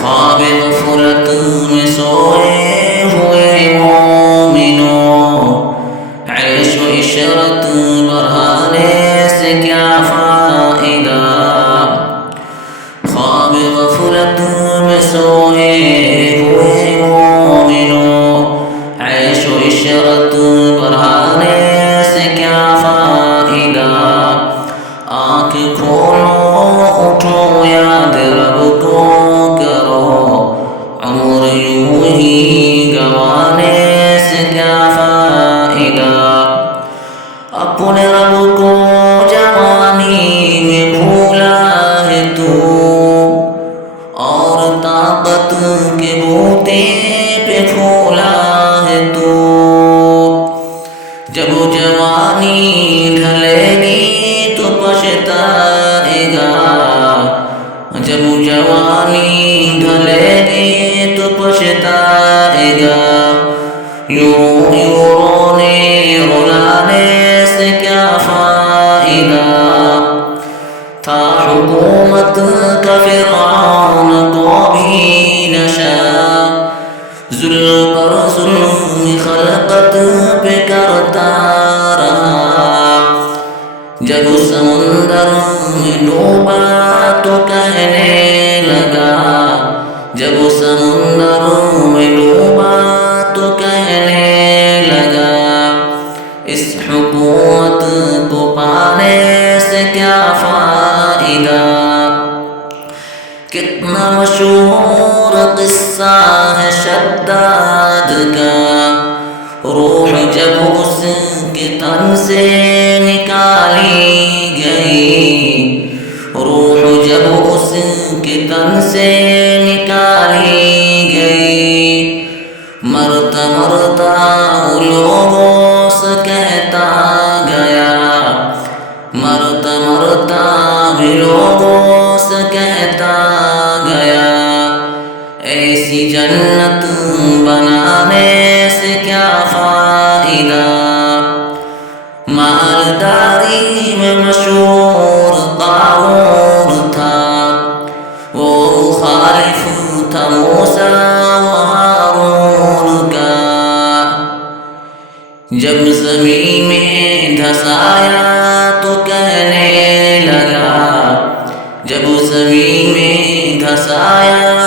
خواب غفلت میں سوئے ہوئے مومنوں، عیش و عشرت بڑھانے سے کیا فائدہ؟ خواب غفلت میں سوئے ہوئے مومنوں، عیش و عشرت بڑھانے سے کیا فائدہ؟ آنکھ کھولو اٹھو یاد رب کو کرو، عمر یوں ہی گنوانے سے کیا فائدہ؟ اپنے رب کو جوانی میں بھولا ہے تو، اور طاقت کے بوتے پہ پھولا ہے تو، جب جوانی ڈھلے گی تو پچھتائے گا، جب جوانی ڈھلے گی تو پچھتائے گا، یوں رونے رلانے سے کیا فائدہ؟ تھا حکومت کا فرعون کو بھی نشا، ظلم پر ظلم خلقت پہ کرتا رہا، جب سمندر میں ڈوبا تو کہنے لگا، جب سمندر میں ڈوبا تو کہنے لگا، اس حکومت کو پانے سے کیا فائدہ؟ کتنا مشہور قصہ ہے شداد کا، روح جب اس کے تن سے نکالی گئی، روح جب اس کے تن سے نکالی گئی، مرتا مرتا لوگوں سے کہتا گیا، مرتا مرتا بھی لوگوں سے کہتا گیا، ایسی جنت بنانے سے کیا فائدہ؟ مالداری میں مشہور قارون تھا، وہ مخالف تھا موسیٰ و ہارون کا، جب زمین میں دھسایا تو کہنے لگا، جب زمین میں دھسایا